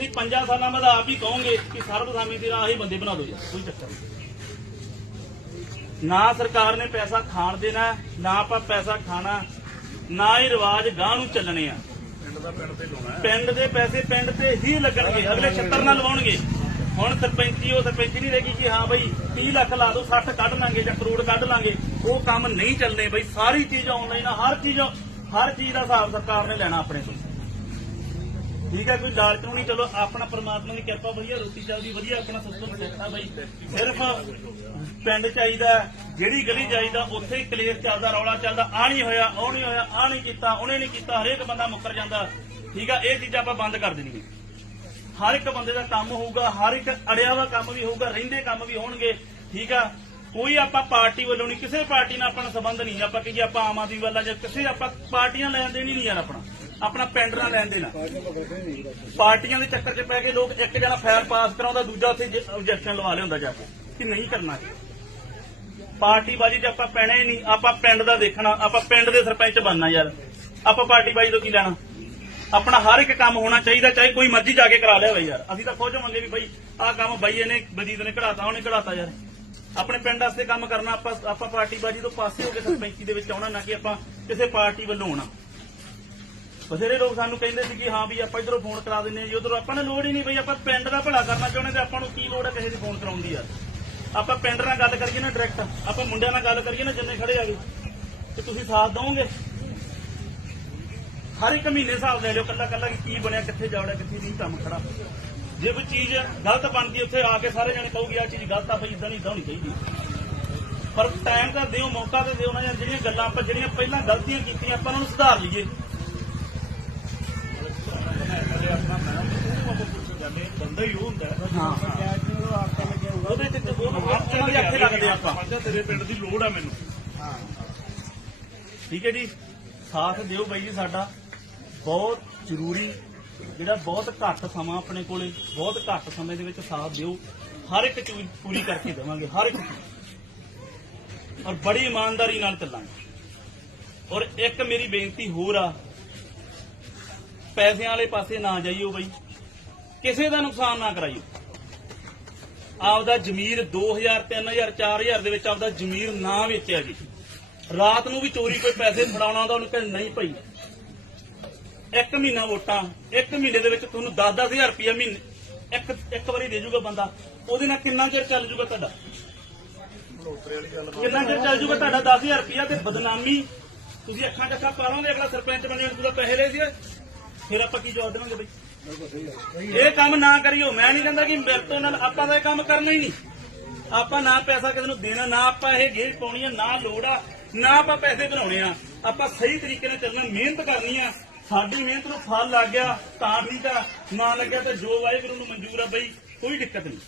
ਤੁਸੀਂ ਪੰਜਾਂ ਸਾਲਾਂ ਬਾਅਦ ਆਪ ਹੀ ਕਹੋਗੇ ਕਿ ਸਰਬਸਾਮੀ ਦੇ ਰਾਹ ਹੀ ਬੰਦੇ ਬਣਾ ਦਿਓ ਯਾਰ ਕੋਈ ਚੱਕਰ ਨਹੀਂ। ਨਾ ਸਰਕਾਰ ਨੇ ਪੈਸਾ ਖਾਣ ਦੇਣਾ, ਨਾ ਆਪਾਂ ਪੈਸਾ ਖਾਣਾ, ਨਾ ਹੀ ਰਿਵਾਜ ਗਾਂ ਨੂੰ ਚੱਲਣੇ ਆ। ਪਿੰਡ ਦੇ ਪੈਸੇ ਪਿੰਡ ਤੇ ਹੀ ਲੱਗਣਗੇ, ਅਗਲੇ 76 ਨਾਲ ਲਵਾਉਣਗੇ। ਹੁਣ ਸਰਪੰਚੀ, ਉਹ ਸਰਪੰਚੀ ਨਹੀਂ ਰਹੇਗੀ ਕਿ ਹਾਂ ਬਈ 30 ਲੱਖ ਲਾ ਦੋ 60 ਕੱਢ ਲਾਂਗੇ ਜਾਂ ਕਰੋੜ ਕੱਢ ਲਾਂਗੇ। ਉਹ ਕੰਮ ਨਹੀਂ ਚੱਲਣੇ ਬਈ, ਸਾਰੀ ਚੀਜ਼ ਆਨਲਾਈਨ ਆ, ਹਰ ਚੀਜ਼ ਹਰ ਚੀਜ਼ ਦਾ ਹਿਸਾਬ ਸਰਕਾਰ ਨੇ ਲੈਣਾ ਆਪਣੇ ਤੋਂ। ਠੀਕ ਹੈ, ਕੋਈ ਲਾਲਚ ਨੂੰ ਨਹੀਂ, ਚਲੋ ਆਪਣਾ ਪ੍ਰਮਾਤਮਾ ਦੀ ਕਿਰਪਾ ਵਧੀਆ, ਰੋਟੀ ਚੱਲਦੀ ਵਧੀਆ, ਆਪਣਾ ਸਿਸਟਮ ਸੈੱਟ ਆ ਬਈ। ਸਿਰਫ ਪਿੰਡ ਚਾਹੀਦਾ ਜਿਹੜੀ ਗਲੀ ਚਾਹੀਦਾ, ਉੱਥੇ ਹੀ ਕਲੀਅਰ ਚੱਲਦਾ, ਰੌਲਾ ਚੱਲਦਾ ਆ ਨਹੀਂ ਹੋਇਆ, ਉਹ ਨਹੀਂ ਹੋਇਆ ਆ ਨਹੀਂ ਕੀਤਾ, ਉਹਨੇ ਨਹੀਂ ਕੀਤਾ, ਹਰੇਕ ਬੰਦਾ ਮੁੱਕਰ ਜਾਂਦਾ। ਠੀਕ ਆ, ਇਹ ਚੀਜ਼ਾਂ ਆਪਾਂ ਬੰਦ ਕਰ ਦੇਣੀਆਂ। ਹਰ ਇੱਕ ਬੰਦੇ ਦਾ ਕੰਮ ਹੋਊਗਾ, ਹਰ ਇੱਕ ਅੜਿਆ ਵਾ ਕੰਮ ਵੀ ਹੋਊਗਾ, ਰਹਿੰਦੇ ਕੰਮ ਵੀ ਹੋਣਗੇ, ਠੀਕ ਆ। ਕੋਈ ਆਪਾਂ ਪਾਰਟੀ ਵੱਲੋਂ ਨਹੀਂ, ਕਿਸੇ ਪਾਰਟੀ ਨਾਲ ਆਪਣਾ ਸੰਬੰਧ ਨਹੀਂ। ਆਪਾਂ ਕਹੀਏ ਆਪਾਂ ਆਮ ਆਦਮੀ ਵਾਲਾ ਜਾਂ ਕਿਸੇ ਆਪਾਂ ਪਾਰਟੀਆਂ ਲੈਣ ਦੇਣੀ ਨਹੀਂ ਯਾਰ ਆਪਣਾ। ਆਪਣਾ ਪਿੰਡ ਨਾਲ ਲੈਣ ਦੇਣਾ। ਪਾਰਟੀਆਂ ਦੇ ਚੱਕਰ 'ਚ ਪੈ ਕੇ ਲੋਕ ਇੱਕ ਜਣਾ ਫਾਇਰ ਪਾਸ ਕਰਾਉਂਦਾ, ਦੂਜਾ ਉੱਥੇ ਆਬਜੈਕਸ਼ਨ ਲਵਾ ਲਿਆਉਂਦਾ ਜਾ ਕੇ ਕਿ ਨਹੀਂ ਕਰਨਾ ਪਾਰਟੀ ਬਾਜੀ 'ਚ ਆਪਾਂ ਪੈਣਾ ਹੀ ਨਹੀਂ, ਆਪਾਂ ਪਿੰਡ ਦਾ ਦੇਖਣਾ, ਆਪਾਂ ਪਿੰਡ ਦੇ ਸਰਪੰਚ ਬਣਨਾ ਯਾਰ। ਆਪਾਂ ਪਾਰਟੀ ਬਾਜੀ ਤੋਂ ਕੀ ਲੈਣਾ? ਆਪਣਾ ਹਰ ਇੱਕ ਕੰਮ ਹੋਣਾ ਚਾਹੀਦਾ, ਚਾਹੇ ਕੋਈ ਮਰਜ਼ੀ ਜਾ ਕੇ ਕਰਾ ਲਿਆ ਬਈ ਯਾਰ। ਅਸੀਂ ਤਾਂ ਖੁਦ ਮੰਗੇ ਵੀ ਬਈ, ਆਹ ਕੰਮ ਬਈ ਇਹਨੇ ਬਜੀਤ ਨੇ ਕਢਾਤਾ, ਉਹਨੇ ਕਢਾਤਾ ਯਾਰ। ਆਪਣੇ ਪਿੰਡ ਵਾਸਤੇ ਕੰਮ ਕਰਨਾ, ਆਪਾਂ ਆਪਾਂ ਪਾਰਟੀ ਬਾਜੀ ਤੋਂ ਪਾਸੇ ਹੋ ਕੇ ਸਰਪੰਚੀ ਦੇ ਵਿੱਚ ਆਉਣਾ, ਨਾ ਕਿ ਆਪਾਂ ਕਿਸੇ ਪਾਰਟੀ ਵੱਲੋਂ ਆਉਣਾ। ਬਥੇਰੇ ਲੋਕ ਸਾਨੂੰ ਕਹਿੰਦੇ ਸੀ ਕਿ ਹਾਂ ਵੀ ਆਪਾਂ ਇਧਰੋਂ ਫੋਨ ਕਰਾ ਦਿੰਨੇ ਜੀ, ਉਧਰੋਂ ਆਪਾਂ ਨੂੰ ਲੋੜ ਹੀ ਨਹੀਂ ਬਈ, ਆਪਾਂ ਪਿੰਡ ਦਾ ਭਲਾ ਕਰਨਾ ਚਾਹੁੰਦੇ ਤੇ ਆਪਾਂ ਨੂੰ ਕੀ ਲੋੜ ਹੈ ਕਿਸੇ ਦੀ ਫੋਨ ਕਰਾਉਣ ਦੀ ਯਾਰ। ਆਪਾਂ ਪਿੰਡ ਨਾਲ ਗੱਲ ਕਰੀਏ ਨਾ ਡਾਇਰੈਕਟ ਆਪਾਂ ਮੁੰਡਿਆਂ ਨਾਲ ਗੱਲ ਕਰੀਏ ਨਾ ਜਿੰਨੇ ਖੜੇ ਆਗੇ ਤੇ ਤੁਸੀਂ ਸਾਥ ਦਿਓਗੇ ਹਰ ਇੱਕ ਮਹੀਨੇ ਹਿਸਾਬ ਲੈ ਲਿਓ ਕੱਲਾ ਕੱਲਾ ਕੀ ਬਣਿਆ, ਕਿੱਥੇ ਜਾਵੜਾ ਕਿੱਥੇ ਨਹੀਂ, ਕੰਮ ਖੜਾ। ਜੇ ਕੋਈ ਚੀਜ਼ ਗਲਤ ਬਣਦੀ ਉੱਥੇ ਆ ਕੇ ਸਾਰੇ ਜਣੇ ਕਹੋਗੇ ਆ ਚੀਜ਼ ਗਲਤ ਆ ਬਈ ਇਦਾਂ ਨਹੀਂ ਇਦਾਂ ਨਹੀਂ ਚਾਹੀਦੀ। ਪਰ ਟਾਈਮ ਤਾਂ ਦਿਓ, ਮੌਕਾ ਤੇ ਦਿਓ ਨਾ ਜਿਹੜੀਆਂ ਗੱਲਾਂ ਆਪਾਂ, ਜਿਹੜੀਆਂ ਪਹਿਲਾਂ ਗਲਤੀਆਂ ਕੀਤੀਆਂ, ਆਪਾਂ ਉਹਨਾਂ ਨੂੰ ਸੁਧਾਰ ਲਈਏ ਬੰਦਾ ਹੀ। ਉਹਦੇ ਅੱਖੇ ਲੱਗਦੇ ਆਪਾਂ। ਤੇਰੇ ਪਿੰਡ ਦੀ ਲੋੜ ਆ ਮੈਨੂੰ। ਠੀਕ ਹੈ ਜੀ? ਸਾਥ ਦਿਓ ਬਾਈ ਜੀ ਸਾਡਾ। ਬਹੁਤ ਜ਼ਰੂਰੀ ਜਿਹੜਾ ਬਹੁਤ ਘੱਟ ਸਮਾਂ ਆਪਣੇ ਕੋਲੇ ਬਹੁਤ ਘੱਟ ਸਮੇਂ ਦੇ ਵਿੱਚ ਸਾਥ ਦਿਓ। ਹਰ ਇੱਕ ਚੀਜ਼ ਪੂਰੀ ਕਰਕੇ ਦੇਵਾਂਗੇ ਹਰ ਇੱਕ ਚੀਜ਼ ਔਰ ਬੜੀ ਇਮਾਨਦਾਰੀ ਨਾਲ ਚੱਲਾਂਗੇ। ਔਰ ਇੱਕ ਮੇਰੀ ਬੇਨਤੀ ਹੋਰ ਆ। ਪੈਸਿਆਂ ਵਾਲੇ ਪਾਸੇ ਨਾ ਜਾਈਓ ਬਈ। ਕਿਸੇ ਦਾ ਨੁਕਸਾਨ ਨਾ ਕਰਾਈਓ। ਆਪਦਾ ਜ਼ਮੀਰ 2000 3000 4000 ਦੇ ਵਿੱਚ ਆਪਦਾ ਜ਼ਮੀਰ ਨਾ ਵੇਚਿਆ ਜੀ। ਰਾਤ ਨੂੰ ਵੀ ਚੋਰੀ ਕੋਈ ਪੈਸੇ ਫੜਾਉਣਾ ਹੁੰਦਾ ਉਹਨੂੰ ਕਹਿੰਦੇ ਨਹੀਂ ਭਾਈ। ਇੱਕ ਮਹੀਨਾ ਵੋਟਾਂ, ਇੱਕ ਮਹੀਨੇ ਦੇ ਵਿੱਚ ਤੁਹਾਨੂੰ 10-10000 ਰੁਪਏ ਮਹੀਨੇ, ਇੱਕ ਇੱਕ ਵਾਰੀ ਦੇ ਜੂਗਾ ਬੰਦਾ। ਉਹਦੇ ਨਾਲ ਕਿੰਨਾ ਚਿਰ ਚੱਲ ਜੂਗਾ ਤੁਹਾਡਾ? ਕਿੰਨਾ ਚਿਰ ਚੱਲ ਜੂਗਾ ਤੁਹਾਡਾ 10000 ਰੁਪਏ ਤੇ ਬਦਨਾਮੀ? ਤੁਸੀਂ ਅੱਖਾਂ ਚੱਖਾਂ ਪਾ ਲਓਗੇ, ਅਗਲਾ ਸਰਪੰਚ ਬਣੇ ਨੂੰ ਤੁਸੀਂ ਪੈਸੇ ਲੈ ਸੀ ਫਿਰ ਆਪਾਂ ਕੀ ਜਵਾਬ ਦੇਵਾਂਗੇ ਬਈ? ਇਹ ਕੰਮ ਨਾ ਕਰਿਓ। ਮੈਂ ਨਹੀਂ ਕਹਿੰਦਾ ਕਿ ਮੇਰੇ ਤੋਂ ਨਾਲ ਆਪਾਂ ਦਾ ਇਹ ਕੰਮ ਕਰਨਾ ਹੀ ਨਹੀਂ। ਆਪਾਂ ਨਾ ਪੈਸਾ ਕਿਸੇ ਨੂੰ ਦੇਣਾ, ਨਾ ਆਪਾਂ ਇਹ ਗੇੜ ਪਾਉਣੀ ਆ, ਨਾ ਲੋੜ ਆ, ਨਾ ਆਪਾਂ ਪੈਸੇ ਬਣਾਉਣੇ ਆ। ਆਪਾਂ ਸਹੀ ਤਰੀਕੇ ਨਾਲ ਚੱਲਣਾ, ਮਿਹਨਤ ਕਰਨੀ ਆ। ਸਾਡੀ ਮਿਹਨਤ ਨੂੰ ਫਲ ਲੱਗ ਗਿਆ ਤਾਂ ਠੀਕ ਆ ਨਾ ਲੱਗਿਆ ਤੇ ਜੋ ਵਾਹਿਗੁਰੂ ਨੂੰ ਮਨਜ਼ੂਰ ਆ ਬਈ, ਕੋਈ ਦਿੱਕਤ ਨਹੀਂ।